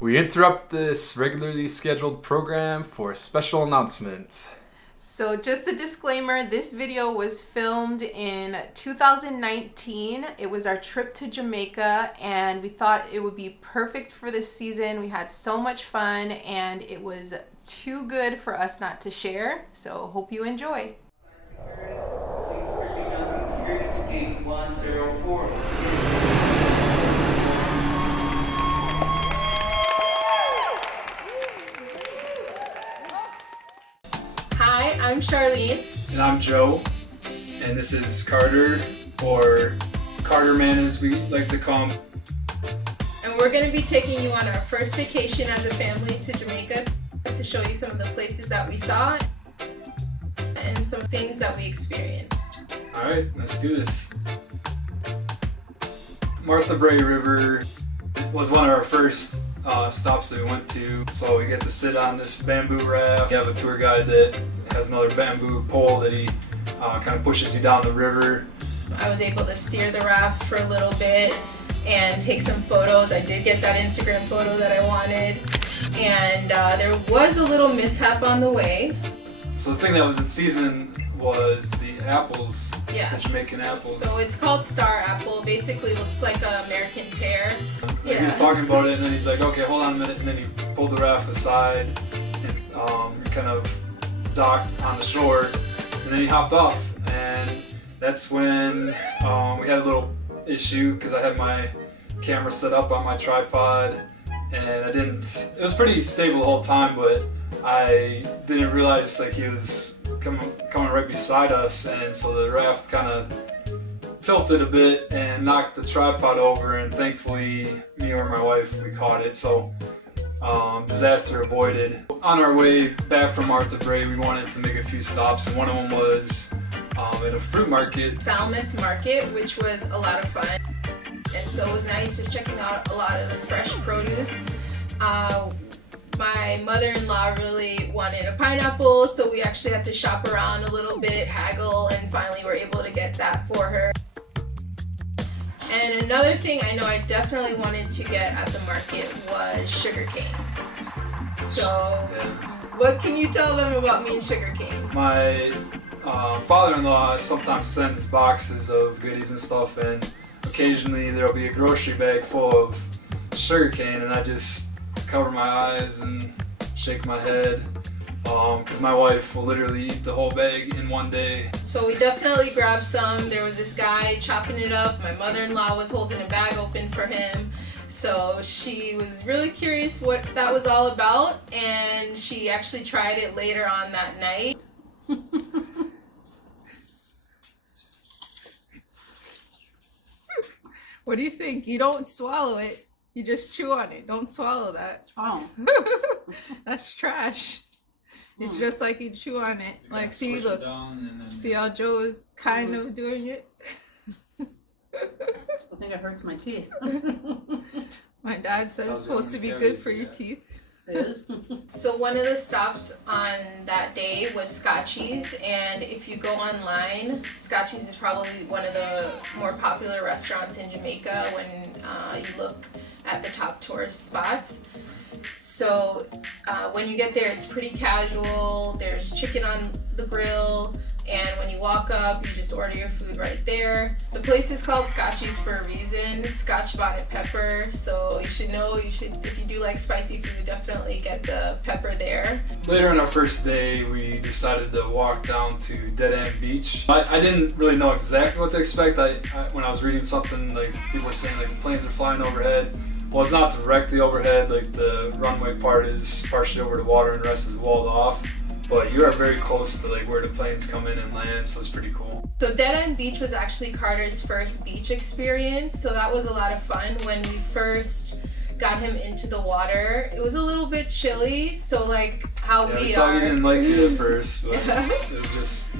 We interrupt this regularly scheduled program for a special announcement. So just a disclaimer, this video was filmed in 2019. It was our trip to Jamaica and we thought it would be perfect for this season. We had so much fun and it was too good for us not to share. So hope you enjoy. Please proceed on security to gate 104. Hi, I'm Sharlene. And I'm Joe, and this is Carter, or Carter Man as we like to call him. And we're going to be taking you on our first vacation as a family to Jamaica to show you some of the places that we saw and some things that we experienced. Alright, let's do this. Brae River was one of our first stops that we went to. So we get to sit on this bamboo raft. We have a tour guide that has another bamboo pole that he kind of pushes you down the river. I was able to steer the raft for a little bit and take some photos. I did get that Instagram photo that I wanted. And there was a little mishap on the way. So the thing that was in season was the apples, Yes. the Jamaican apples. So it's called star apple. Basically looks like an American pear. He was talking about it, and then he's like, okay, hold on a minute, and then he pulled the raft aside and kind of docked on the shore, and then he hopped off, and that's when we had a little issue because I had my camera set up on my tripod, and it was pretty stable the whole time, but I didn't realize like he was coming right beside us, and so the raft kind of tilted a bit and knocked the tripod over, and thankfully me or my wife, we caught it, so disaster avoided. On our way back from Brae, we wanted to make a few stops, and one of them was at a fruit market. Falmouth market, which was a lot of fun. And so it was nice just checking out a lot of the fresh produce. My mother-in-law really wanted a pineapple, so we actually had to shop around a little bit, haggle, and finally were able to get that for her. And another thing I know I definitely wanted to get at the market was sugarcane. So, what can you tell them about me and sugarcane? My father-in-law sometimes sends boxes of goodies and stuff, and occasionally there'll be a grocery bag full of sugarcane, and I just cover my eyes and shake my head because my wife will literally eat the whole bag in one day. So we definitely grabbed some. There was this guy chopping it up. My mother-in-law was holding a bag open for him. So she was really curious what that was all about, and she actually tried it later on that night. What do you think? You don't swallow it. You just chew on it. Don't swallow that. Oh. That's trash. It's just like you chew on it. Like, see, look. See how Joe is kind of doing it? I think it hurts my teeth. My dad says it's supposed to be good for your teeth. It is? So one of the stops on that day was Scotchies, and if you go online, Scotchies is probably one of the more popular restaurants in Jamaica when you look at the top tourist spots. So when you get there, it's pretty casual. There's chicken on the grill, and when you walk up, you just order your food right there. The place is called Scotchies for a reason. It's Scotch bonnet pepper, so you should know, if you do like spicy food, definitely get the pepper there. Later on our first day, we decided to walk down to Dead End Beach. I didn't really know exactly what to expect. When I was reading something, like people were saying like planes are flying overhead. Well, it's not directly overhead, like the runway part is partially over the water and the rest is walled off. But you are very close to like where the planes come in and land, so it's pretty cool. So Dead End Beach was actually Carter's first beach experience, so that was a lot of fun. When we first got him into the water, it was a little bit chilly, so like how we thought are. we didn't like it at first, but it was just,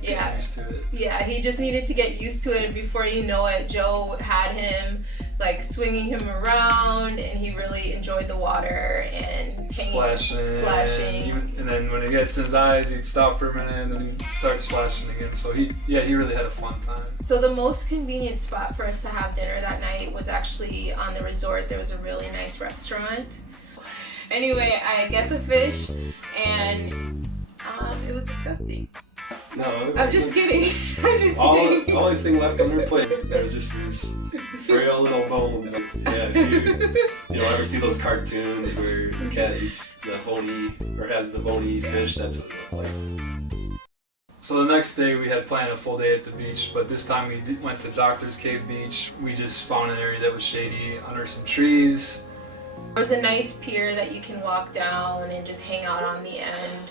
Yeah. used to it. Yeah, he just needed to get used to it. Before you know it, Joe had him like swinging him around, and he really enjoyed the water and splashing. And then when it gets in his eyes, he'd stop for a minute and then he'd start splashing again. So he really had a fun time. So the most convenient spot for us to have dinner that night was actually on the resort. There was a really nice restaurant. Anyway, I get the fish, and it was disgusting. No, I'm just kidding. I'm just kidding. The only thing left on her plate was just these frail little bones. Yeah, if you ever see those cartoons where the cat eats the bony, or has the bony fish, that's what it looked like. So the next day we had planned a full day at the beach, but this time we went to Doctor's Cave Beach. We just found an area that was shady under some trees. There's a nice pier that you can walk down and just hang out on the end.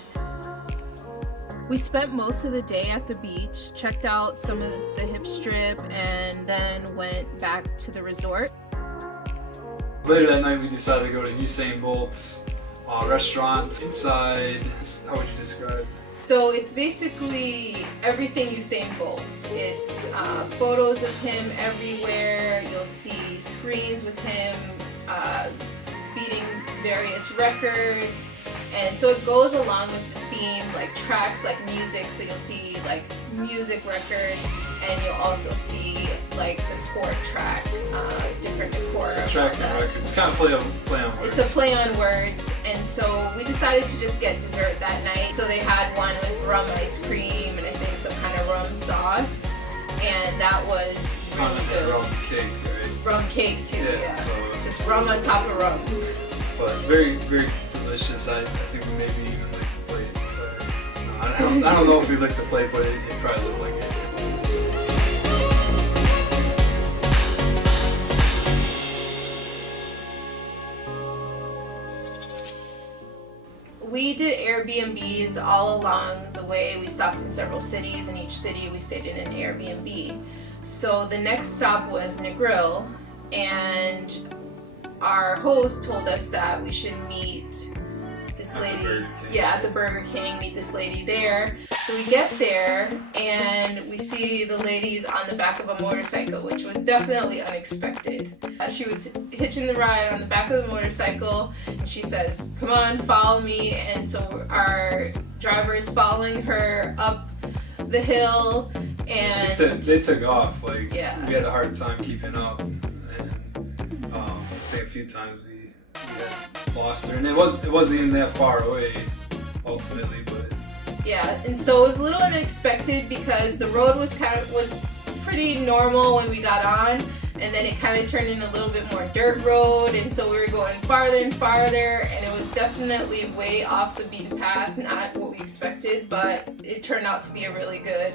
We spent most of the day at the beach, checked out some of the hip strip, and then went back to the resort. Later that night we decided to go to Usain Bolt's restaurant inside. How would you describe? So it's basically everything Usain Bolt. It's photos of him everywhere. You'll see screens with him beating various records. And so it goes along with the theme, like tracks, like music. So you'll see like music records, and you'll also see like the sport track, different decor. So track and record. It's kind of play on words. It's a play on words, and so we decided to just get dessert that night. So they had one with rum ice cream and I think some kind of rum sauce, and that was really good. Rum cake, right? Rum cake too. Yeah. So just rum on top of rum. But very, very delicious. I think we maybe even licked the plate. I don't know if we licked the plate, but it probably looked like it. We did Airbnbs all along the way. We stopped in several cities. In each city, we stayed in an Airbnb. So the next stop was Negril, and our host told us that we should meet this lady. At the Burger King, meet this lady there. So we get there and we see the ladies on the back of a motorcycle, which was definitely unexpected. She was hitching the ride on the back of the motorcycle, and she says, "Come on, follow me." And so our driver is following her up the hill, and they took off. Like, yeah. We had a hard time keeping up, and I think a few times we had lost her, and it wasn't even that far away ultimately, but yeah. And so it was a little unexpected because the road was pretty normal when we got on, and then it kind of turned into a little bit more dirt road, and so we were going farther and farther, and it was definitely way off the beaten path, not what we expected, but it turned out to be a really good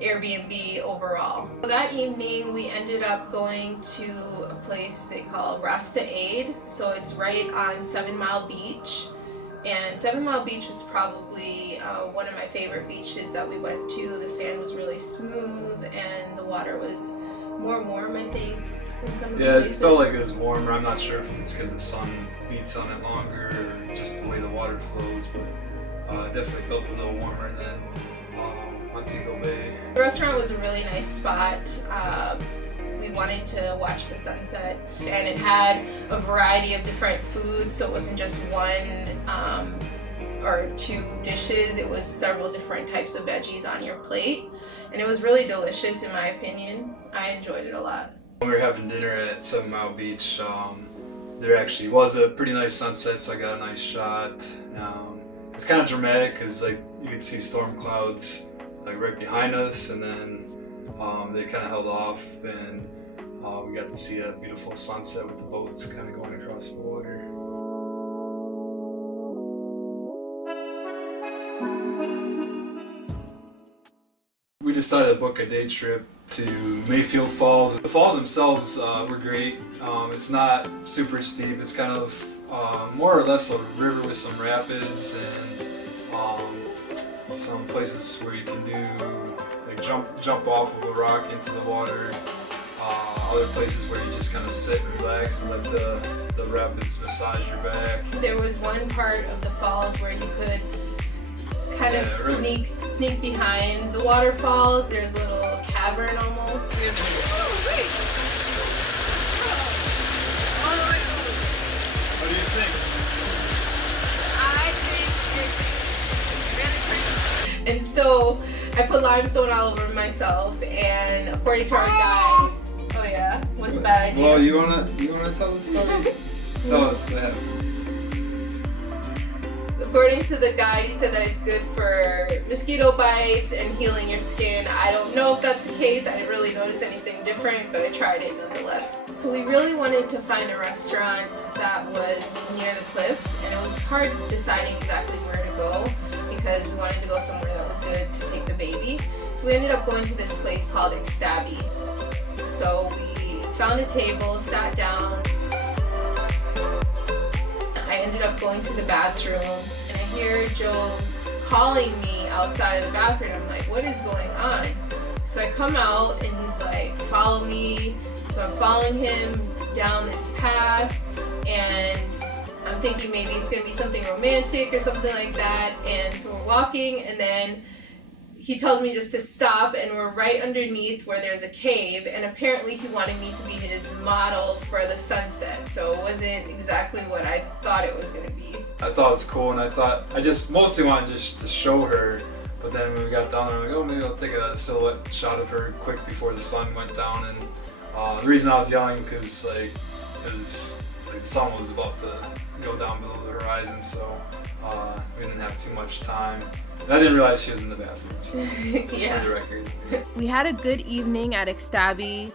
Airbnb overall. That evening we ended up going to a place they call Rasta Aid. So it's right on 7 Mile Beach, and 7 Mile Beach was probably one of my favorite beaches that we went to. The sand was really smooth and the water was more warm, I think, in some of the places. It felt like it was warmer. I'm not sure if it's because the sun beats on it longer or just the way the water flows, but it definitely felt a little warmer than Montego Bay. The restaurant was a really nice spot. We wanted to watch the sunset, and it had a variety of different foods, so it wasn't just one or two dishes. It was several different types of veggies on your plate, and it was really delicious in my opinion. I enjoyed it a lot. When we were having dinner at 7 Mile Beach, there actually was a pretty nice sunset, so I got a nice shot. It's kind of dramatic because like you could see storm clouds like right behind us, and then they kind of held off, and we got to see a beautiful sunset with the boats kind of going across the water. We decided to book a day trip to Mayfield Falls. The falls themselves were great. It's not super steep. It's kind of more or less a river with some rapids and some places where you can do like jump off of a rock into the water. Other places where you just kind of sit and relax and let the rapids massage your back. There was one part of the falls where you could kind of sneak behind the waterfalls. There's a little cavern almost. And so I put limestone all over myself, and according to our guide, oh yeah, what's a bad idea? Well, you wanna tell the story? Tell us what happened. According to the guide, he said that it's good for mosquito bites and healing your skin. I don't know if that's the case. I didn't really notice anything different, but I tried it nonetheless. So we really wanted to find a restaurant that was near the cliffs, and it was hard deciding exactly where to go because we wanted to go somewhere that was good to take the baby. So we ended up going to this place called Ixtabby. So we found a table, sat down. I ended up going to the bathroom, and I hear Joe calling me outside of the bathroom. I'm like, what is going on? So I come out, and he's like, follow me. So I'm following him down this path, and I'm thinking maybe it's gonna be something romantic or something like that. And so we're walking, and then he tells me just to stop, and we're right underneath where there's a cave, and apparently he wanted me to be his model for the sunset, so it wasn't exactly what I thought it was going to be. I thought it was cool, and I just mostly wanted just to show her, but then when we got down there, I'm like, oh, maybe I'll take a silhouette shot of her quick before the sun went down. And the reason I was yelling, because it was like the sun was about to go down below the horizon, so we didn't have too much time. And I didn't realize she was in the bathroom, so just Yeah. for the record. We had a good evening at Ixtabby,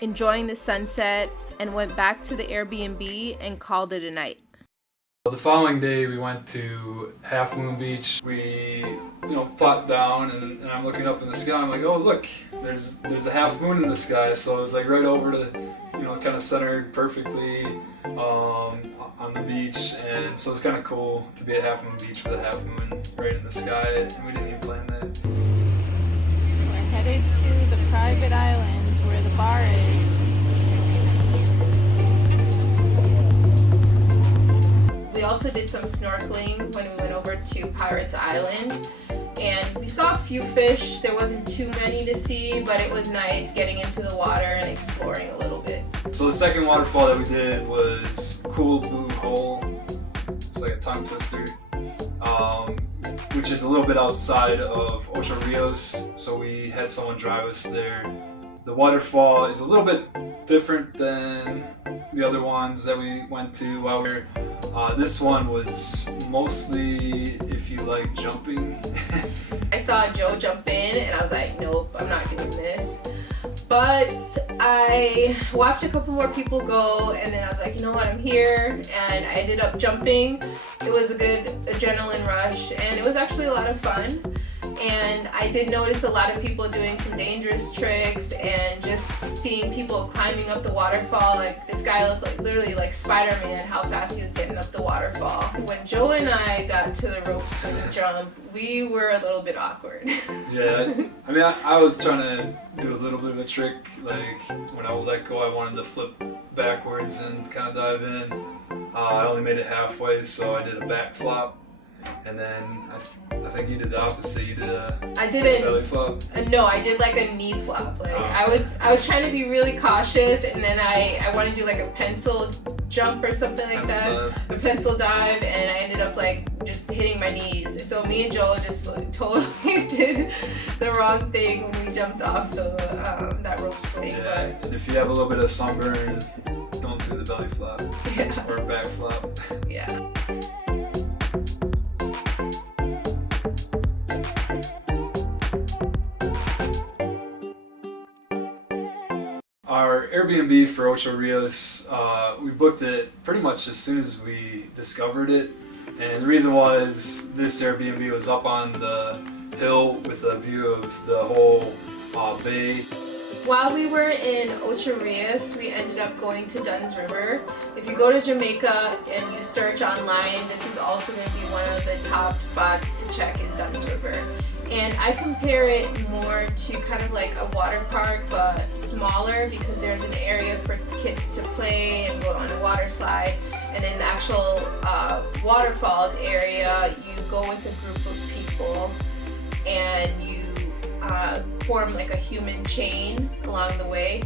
enjoying the sunset, and went back to the Airbnb and called it a night. The following day, we went to Half Moon Beach. We, plopped down, and I'm looking up in the sky. I'm like, oh look, there's a half moon in the sky. So it was like right over to, kind of centered perfectly on the beach, and so it's kind of cool to be at Half Moon Beach with a half moon right in the sky. And we didn't even plan that. We're headed to the private island where the bar is. We also did some snorkeling when we went over to Pirates Island, and we saw a few fish. There wasn't too many to see, but it was nice getting into the water and exploring a little bit. So the second waterfall that we did was Cool Blue Hole. It's like a tongue twister, which is a little bit outside of Ocho Rios. So we had someone drive us there. The waterfall is a little bit different than the other ones that we went to while we were. This one was mostly if you like jumping. I saw Joe jump in, and I was like, nope, I'm not doing this. But I watched a couple more people go, and then I was like, you know what, I'm here, and I ended up jumping. It was a good adrenaline rush, and it was actually a lot of fun. And I did notice a lot of people doing some dangerous tricks, and just seeing people climbing up the waterfall. Like, this guy looked literally like Spider-Man, how fast he was getting up the waterfall. When Joe and I got to the ropes for the jump, we were a little bit awkward. Yeah, I mean, I was trying to do a little bit of a trick. Like, when I would let go, I wanted to flip backwards and kind of dive in. I only made it halfway, so I did a back flop. And then I think you did the opposite. You did a belly flop. No, I did like a knee flop. Like I was trying to be really cautious, and then I want to do like a pencil jump or something like that, a pencil dive, and I ended up like just hitting my knees. So me and Joel just like, totally did the wrong thing when we jumped off that rope swing. Yeah, and if you have a little bit of sunburn, don't do the belly flop or back flop. Yeah. Our Airbnb for Ocho Rios, we booked it pretty much as soon as we discovered it. And the reason was this Airbnb was up on the hill with a view of the whole bay. While we were in Ocho Rios, we ended up going to Dunn's River. If you go to Jamaica and you search online, this is also going to be one of the top spots to check is Dunn's River. And I compare it more to kind of like a water park, but smaller, because there's an area for kids to play and go on a water slide. And in the actual waterfalls area, you go with a group of people and you form like a human chain along the way.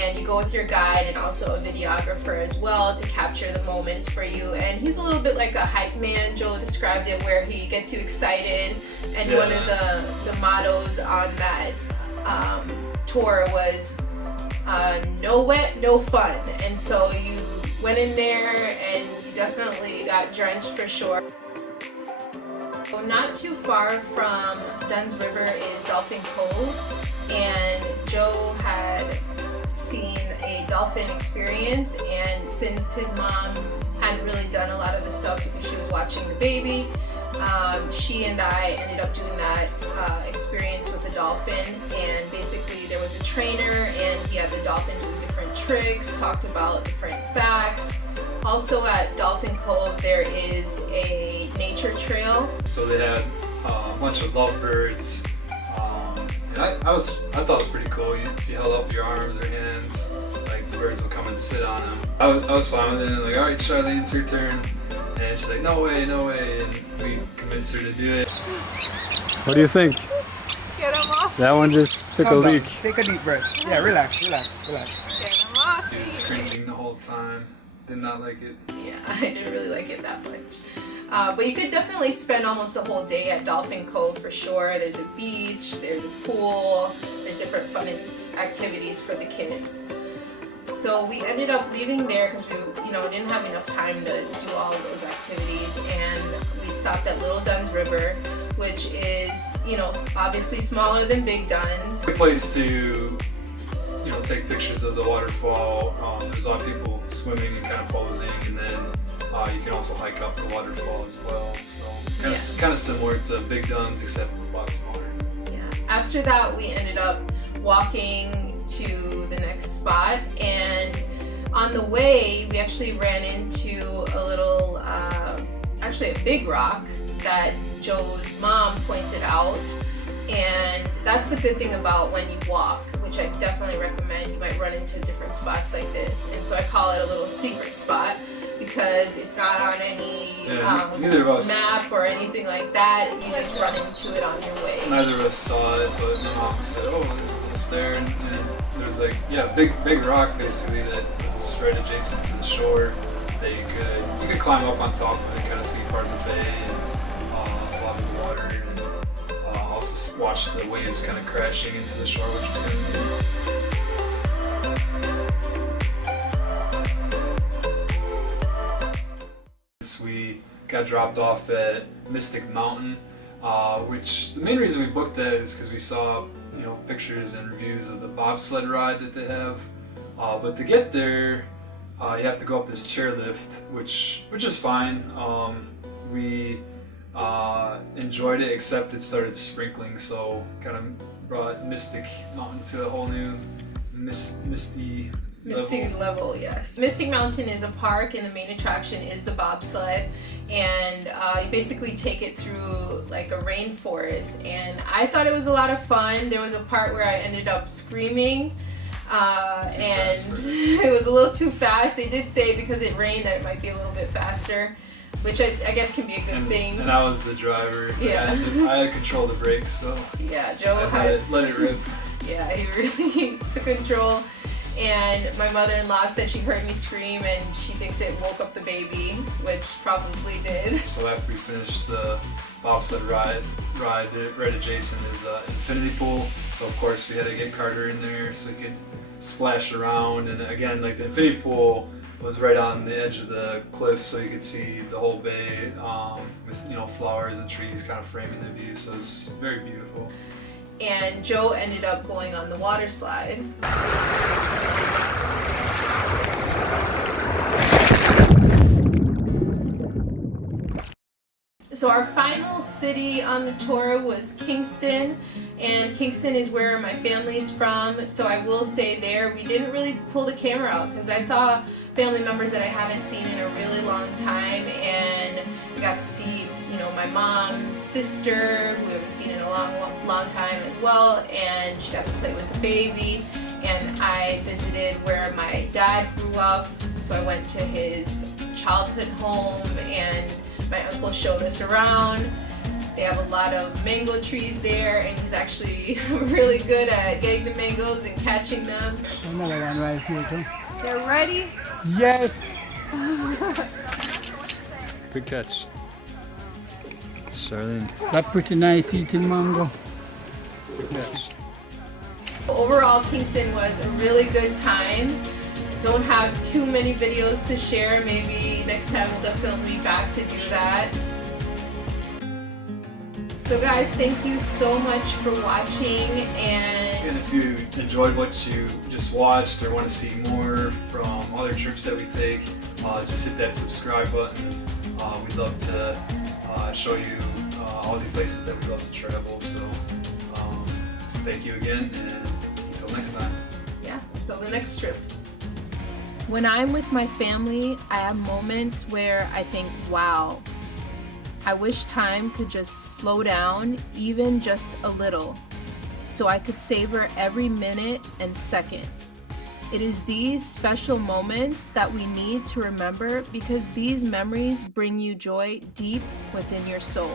and you go with your guide and also a videographer as well to capture the moments for you. And he's a little bit like a hype man. Joe described it, where he gets you excited, and one of the mottos on that tour was no wet, no fun. And so you went in there and you definitely got drenched for sure. So not too far from Dunn's River is Dolphin Cove, and Joe had seen a dolphin experience, and since his mom hadn't really done a lot of the stuff because she was watching the baby, she and I ended up doing that experience with the dolphin. And basically there was a trainer and he had the dolphin doing different tricks, talked about different facts. Also at Dolphin Cove there is a nature trail. So they had a bunch of lovebirds. I thought it was pretty cool. If you held up your arms or hands, like the birds would come and sit on them. I was fine with it. Like, all right, Sharlene, it's your turn. And she's like, no way, no way. And we convinced her to do it. What do you think? Get him off. That one just took a leak. Take a deep breath. Yeah, relax. Get him off. He was cringing the whole time. Did not like it. Yeah, I didn't really like it that much. But you could definitely spend almost the whole day at Dolphin Cove for sure. There's a beach, there's a pool, there's different fun activities for the kids. So we ended up leaving there because we, didn't have enough time to do all of those activities, and we stopped at Little Dunn's River, which is, obviously smaller than Big Dunn's. Good place to, take pictures of the waterfall. There's a lot of people swimming and kind of posing, and then you can also hike up the waterfall as well. So kind of similar to Big Dunn's, except a lot smaller. Yeah. After that, we ended up walking to the next spot, and on the way we actually ran into a little, actually a big rock that Joe's mom pointed out. And that's the good thing about when you walk, which I definitely recommend. You might run into different spots like this, and so I call it a little secret spot because it's not on any neither of us, map or anything like that. You just run into it on your way. Neither of us saw it, but my mom said, "Oh, it's there," and there was big rock basically that was right adjacent to the shore that you could climb up on top of and kind of see part of the bay and a lot of the water. Also watch the waves kind of crashing into the shore, which is kind of neat. We got dropped off at Mystic Mountain, which the main reason we booked that is because we saw pictures and reviews of the bobsled ride that they have. But to get there, you have to go up this chairlift, which is fine. We enjoyed it, except it started sprinkling, so kind of brought Mystic Mountain to a whole new misty level, yes. Mystic Mountain is a park, and the main attraction is the bobsled, and you basically take it through like a rainforest, and I thought it was a lot of fun. There was a part where I ended up screaming, and it was a little too fast. They did say because it rained that it might be a little bit faster, which I guess can be a good thing. And I was the driver. Yeah. I had control of the brakes, so yeah, Joe let it rip. Yeah, he really took control. And my mother-in-law said she heard me scream and she thinks it woke up the baby, which probably did. So after we finished the bobsled ride right adjacent is an infinity pool. So of course we had to get Carter in there so he could splash around. And again, like the infinity pool was right on the edge of the cliff, so you could see the whole bay with flowers and trees kind of framing the view. So it's very beautiful. And Joe ended up going on the water slide. So our final city on the tour was Kingston, and Kingston is where my family's from. So I will say there, we didn't really pull the camera out because I saw family members that I haven't seen in a really long time, and we got to see my mom's sister, who we haven't seen in a long time as well, and she got to play with the baby. And I visited where my dad grew up, so I went to his childhood home, and my uncle showed us around. They have a lot of mango trees there, and he's actually really good at getting the mangoes and catching them. Another one right here too. They're ready? Yes. Good catch. Sharlene, That's pretty nice eating mango. good catch. Overall, Kingston was a really good time. Don't have too many videos to share. Maybe next time we'll definitely be back to do that. So guys, thank you so much for watching, and if you enjoyed what you just watched or want to see more from other trips that we take, just hit that subscribe button. We'd love to show you all the places that we love to travel. So thank you again, and until next time. yeah, till the next trip. When I'm with my family, I have moments where I think, wow, I wish time could just slow down, even just a little, so I could savor every minute and second. It is these special moments that we need to remember, because these memories bring you joy deep within your soul.